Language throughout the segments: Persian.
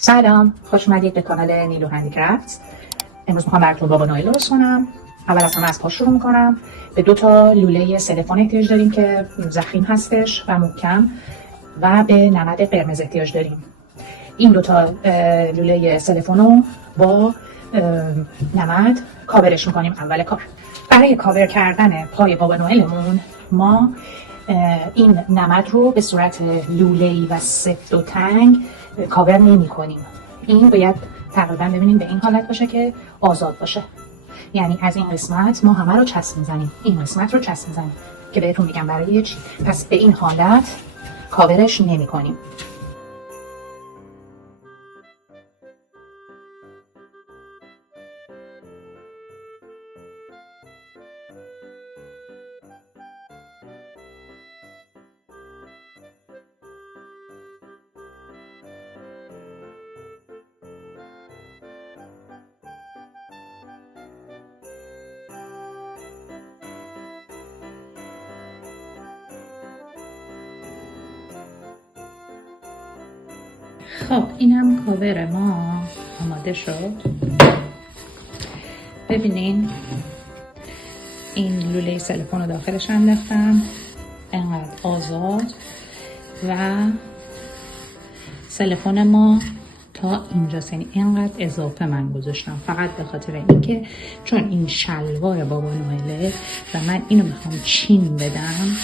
سلام، خوش اومدید به کانال نیلو هندیکرافت. امروز میخوام براتون بابا نوئل درست کنم. اول از همه از پاش شروع میکنم. به 2 تا لوله سیلیکون احتیاج داریم که ضخیم هستش و محکم، و به نمد قرمز احتیاج داریم. این 2 تا لوله سیلیکون رو با نمد کاورش میکنیم اول کار. برای کاور کردن پای بابا نوئلمون ما این نمد رو به صورت لوله‌ای و سفت و تنگ کاور نمی کنیم. این باید تقریبا ببینیم به این حالت باشه که آزاد باشه، یعنی از این قسمت ما همه رو چسب میزنیم، این قسمت رو چسب میزنیم که بهتون میگم برای چی. پس به این حالت کاورش نمی کنیم. خب اینم کاور ما آماده شد. ببینین این لوله سیلیکون رو داخلش انداختم، انقدر آزاد، و سیلیکون ما تا اینجاست، یعنی اینقدر اضافه من گذاشتم فقط به خاطر اینکه چون این شلوار بابا نوئله و من اینو میخوام چین بدم،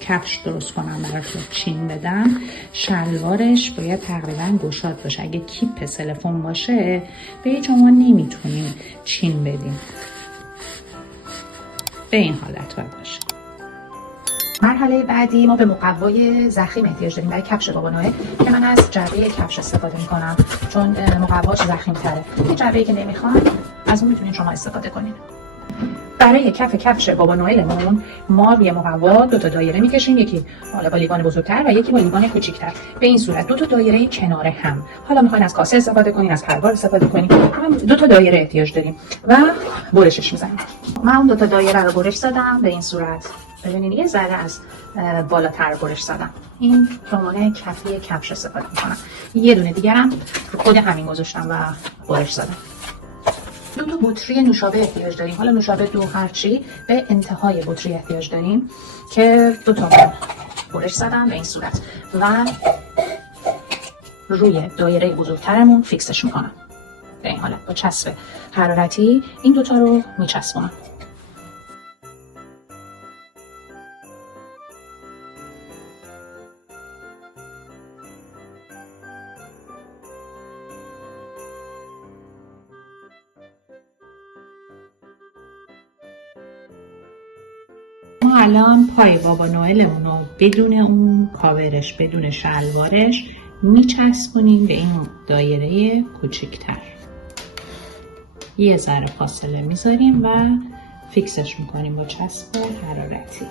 کفش درست کنم براش چین بدم، شلوارش باید تقریبا گشاد باشه. اگه کیپ سیلیکون باشه به هیچ عنوان نمیتونیم چین بدیم، به این حالت باید باشه. مرحله بعدی ما به مقوای ضخیم احتیاج داریم برای کفش بابا نوئل که من از جعبه کفش استفاده میکنم چون مقواش ضخیم تره. یه جعبه‌ای که نمیخوان از اون میتونین شما استفاده کنین. برای کفش بابا نوئلمون ما روی مقوا 2 تا دایره میکشیم، یکی حالا با لیوان بزرگتر و یکی با لیوان کوچیک‌تر. به این صورت 2 تا دایره کنار هم. حالا میخواین از کاسه استفاده کنین، از پربار استفاده کنین، هم 2 تا دایره احتیاج داریم و برشش میزنیم. من اون 2 تا دایره رو برش زدم به این صورت. ببینید یه ذره از بالاتر برش زدم. این تومانه کفی کفش استفاده میکنم. یه دونه دیگرم خود همین گذاشتم و برش زدم. 2 تا بطری نوشابه احتیاج داریم. حالا نوشابه 2 هرچی، به انتهای بطری احتیاج داریم که 2 تا برش زدم به این صورت و روی دایره بزرگترمون فیکسش میکنم به این حالت. با چسب حرارتی این 2 تا رو میچسبونم. ما الان پای بابا نوئلمون رو بدون اون کاورش، بدون شلوارش میچسبونیم به این دایره کوچیکتر. یه ذره فاصله میذاریم و فیکسش میکنیم با چسب حرارتی.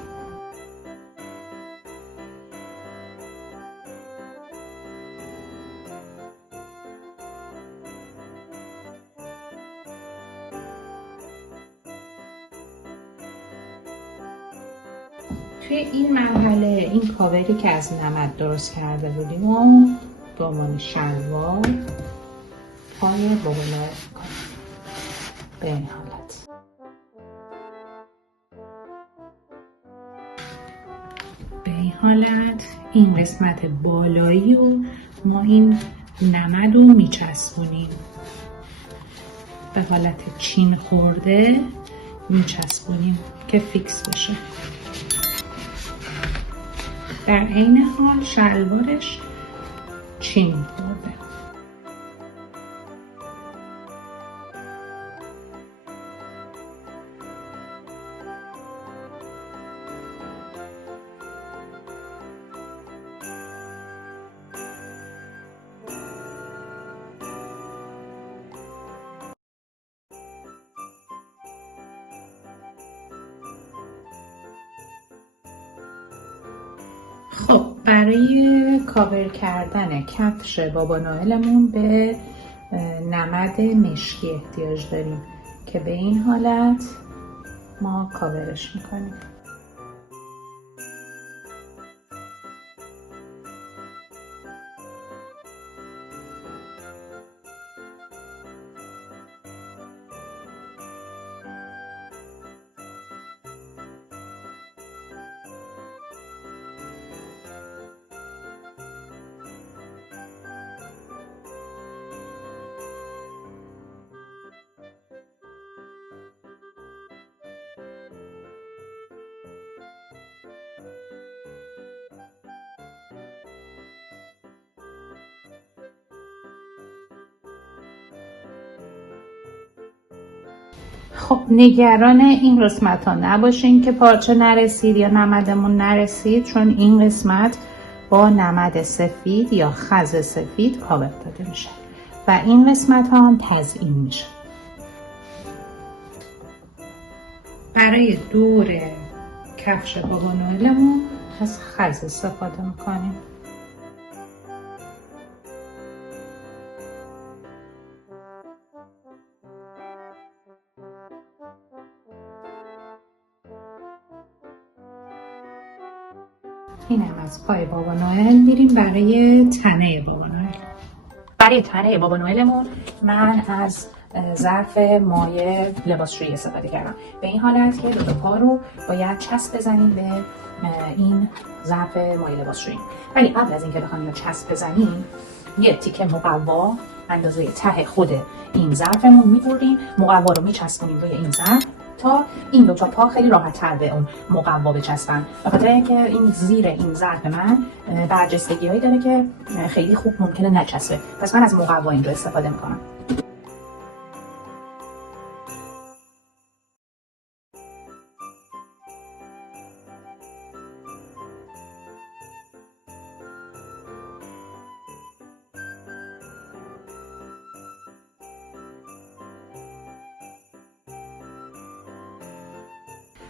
توی این مرحله این کاوری که از نمد درست کرده بودیم و به عنوان شلوار پای بابا نوئل می‌کنیم به این حالت. به این حالت این قسمت بالایی و ما این نمد رو میچسبونیم به حالت چین خورده، میچسبونیم که فیکس بشه. در عین حال شلوارش چین خورده. خب برای کاور کردن کفش بابا نوئلمون به نمد مشکی احتیاج داریم که به این حالت ما کاورش میکنیم. خب نگران این قسمت ها نباشین که پارچه نرسید یا نمدمون نرسید، چون این قسمت با نمد سفید یا خز سفید کاور داده میشه و این قسمت ها هم تزیین میشه. برای دور کفش بابا نوئلمون از خز استفاده میکنیم. اینم از پای بابا نوئل. میریم برای تنه بابا نوئل. برای تنه بابا نوئلمون من از ظرف مایع لباسشویی استفاده کردم. به این حالت که دو پا رو باید چسب بزنیم به این ظرف مایع لباسشویی. ولی قبل از اینکه بخوایم اینو چسب بزنیم، یه تیکه مقوا اندازه ته خود این ظرفمون می‌بریم، مقوا رو میچسبونیم روی این ظرف تا این دو تا پا خیلی راحت تر به اون مقوا بچسبن. به خاطر اینکه این زیر این ظرف من برجستگی‌هایی داره که خیلی خوب ممکنه نچسبه، پس من از مقوا اینجا استفاده میکنم.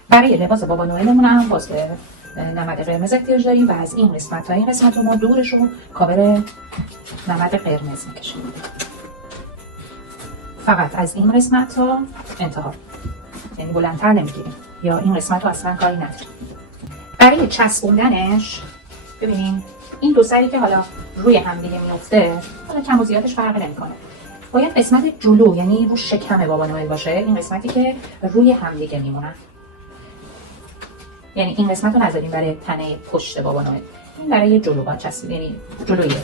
برای لباس بابا نوئلمون هم باز به نمد قرمز احتیاج داریم و از این قسمت تا این قسمت رو ما دورش رو کاور نمد قرمز میکشیم. فقط از این قسمت تا انتها، یعنی بلندتر نمیگیریم یا این قسمت رو اصلا کاری نداریم. برای چسبوندنش ببینین این دو سری که حالا روی هم دیگه میفته، حالا کم و زیادش فرق نمیکنه. باید قسمت جلو، یعنی رو شکم بابا نوئل باشه، این قسمتی که روی هم دیگه میمونن. یعنی این قسمت رو نذاریم برای تنه پشت بابا نوئل، این برای جلو باید چسبید، یعنی جلوی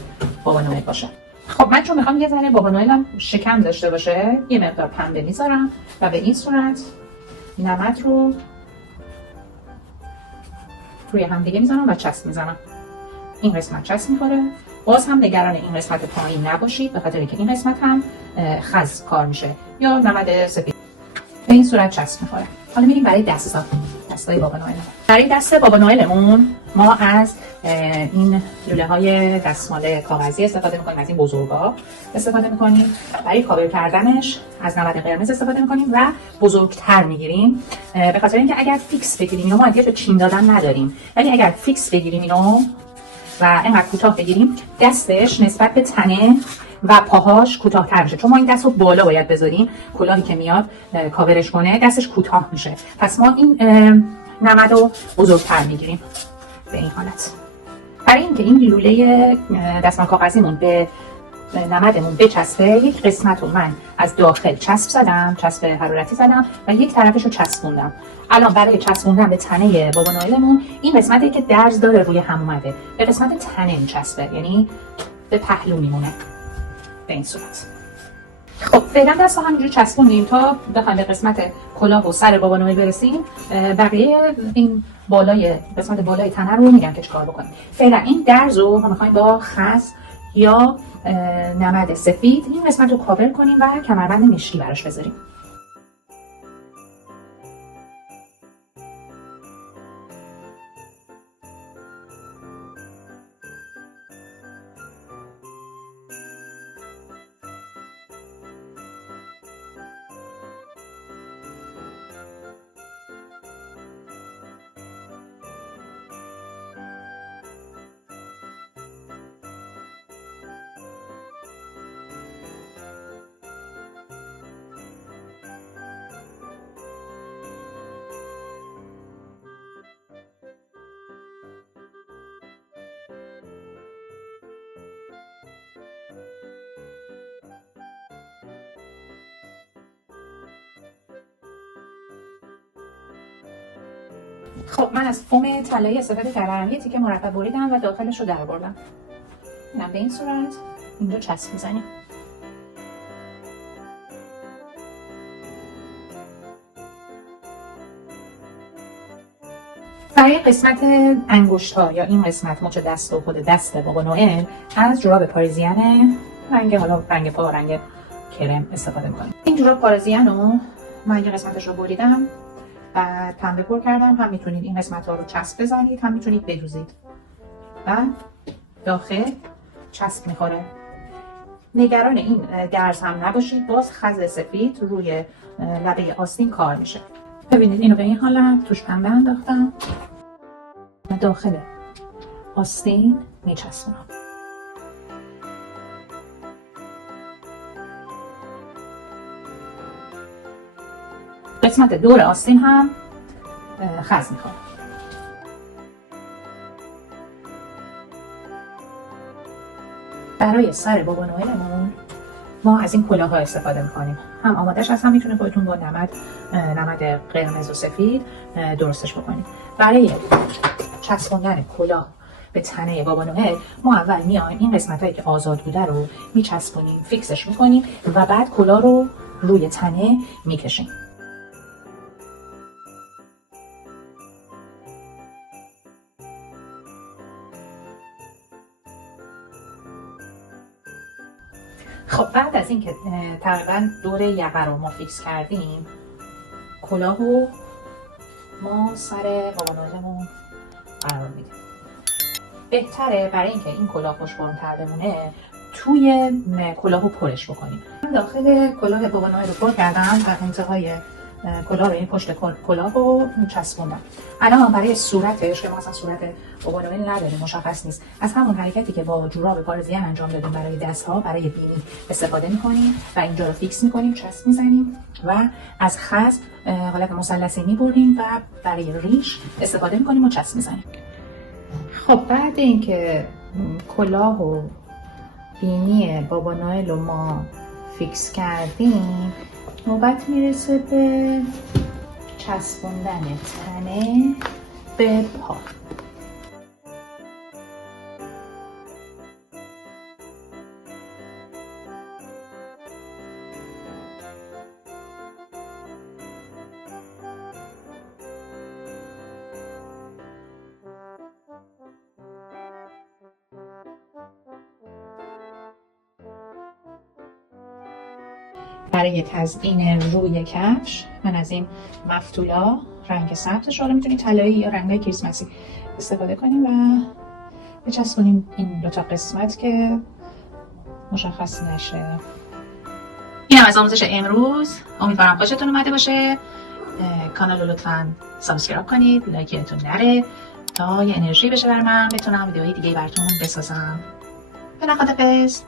بابا نوئل باشه. خب من چون میخوام یه ذره بابا نوئلم شکم داشته باشه، یه مقدار پنبه میذارم و به این صورت نمد رو روی هم دیگه میذارم و چسب میزنم. این قسمت چسب میخوره. باز هم نگران این قسمت پایین نباشید، به خاطر اینکه این قسمت هم خز کار میشه یا نمد سفید. به این صورت چسب میخوره. حالا میریم برای دستای بابا نوئل. برای دست بابا نوئلمون ما از این لوله های دستمال کاغذی استفاده میکنیم، از این بزرگا استفاده میکنیم. برای کاور کردنش از نمد قرمز استفاده میکنیم و بزرگتر میگیریم، به خاطر اینکه اگر فیکس بگیریم اینو ما احتیاج به چین دادن نداریم، ولی اگر فیکس بگیریم اینو و اینقدر کوتاه بگیریم، دستش نسبت به تنه و پاهاش کوتاه‌تر میشه، چون ما این دست رو بالا باید بذاریم، کلاهی که میاد کاورش کنه دستش کوتاه میشه. پس ما این نمد رو بزرگتر میگیریم به این حالت. برای اینکه این لوله دستمال کاغذیمون به نمدمون بچسبه، یک قسمت رو من از داخل چسب زدم، چسب حرارتی زدم و یک طرفش رو چسبوندم. الان برای چسبوندن به تنه بابا نوئلمون این قسمتی که درز داره روی هم اومده به قسمت تنه میچسبه، یعنی به پهلو میمونه به این صورت. خب فعلا دست رو همینجوری چسبونیم تا بخوایم به قسمت کلاه و سر بابا نوئل برسیم. بقیه این قسمت بالای تنه رو میگم که چیکار بکنیم. فعلا این درز رو ما میخوایم با خز یا نمد سفید این قسمت رو کاور کنیم و کمربند مشکی براش بذاریم. خب من از فوم طلایی استفاده کردم، یه تیکه مربع بریدم و داخلش رو در آوردم. اینم به این صورت اینجا چسب میزنیم. برای قسمت انگشت ها یا این قسمت مچ دست و خود دست بابا نوئل از جوراب پاریزین رنگ، حالا رنگ پا رنگ کرم استفاده میکنیم. این جوراب پاریزین رو من یه قسمتش رو بریدم، بعد پنبه پر کردم. هم میتونید این قسمت ها رو چسب بزنید، هم میتونید بدوزید و داخل چسب میخوره. نگران این درز هم نباشید، باز خز سفید روی لبه آستین کار میشه. ببینید اینو به این حالت توش پنبه انداختم، داخل آستین میچسبونم. قسمت دور آستین هم خز میخوام. برای سر بابا نوئلمون ما از این کلاه‌ها استفاده میکنیم. هم آمادهش هست، هم میتونه خودتون با نمد قرمز و سفید درستش بکنید. برای چسبوندن کلاه به تنه بابا نوئل ما اول میایم این قسمتایی که آزاد بوده رو میچسبونیم، فیکسش میکنیم و بعد کلاه رو روی تنه میکشیم. خب بعد از اینکه تقریبا دور یقه رو ما فیکس کردیم، کلاه رو ما سر بابا نوئلمون قرار میدیم. بهتره برای اینکه این کلاه خوش فرم‌تر بمونه توی کلاه رو پرش بکنیم. من داخل کلاه بابا نوئل رو پر کردم و انتهای کلاه رو، این پشت کلاه رو چسبوندم. الان برای صورتش که ما اصلا صورت بابا نوئل نداریم، مشخص نیست، از همون حرکتی که با جوراب پارزین انجام دادیم برای دست‌ها، برای بینی استفاده می‌کنیم و اینجا رو فیکس می‌کنیم، چسب می‌زنیم و از خز حالت مثلثی می‌بریم و برای ریش استفاده می‌کنیم و چسب می‌زنیم. خب بعد اینکه کلاه و بینی بابا نوئل رو ما فیکس کردیم، نوبت میرسه به چسبوندن تنه به پا. برای تزیین روی کفش من از این مفتولا رنگ سبزش رو میتونید طلایی یا رنگ کریسمسی استفاده کنیم و بچسبونیم این دوتا قسمت که مشخص نشه. این هم از آموزش امروز. امیدوارم خوشتون اومده باشه. کانال رو لطفاً سابسکرایب کنید، لایکتون نره تا یه انرژی بشه بر من بتونم ویدیوهای دیگه براتون بسازم. خداحافظ.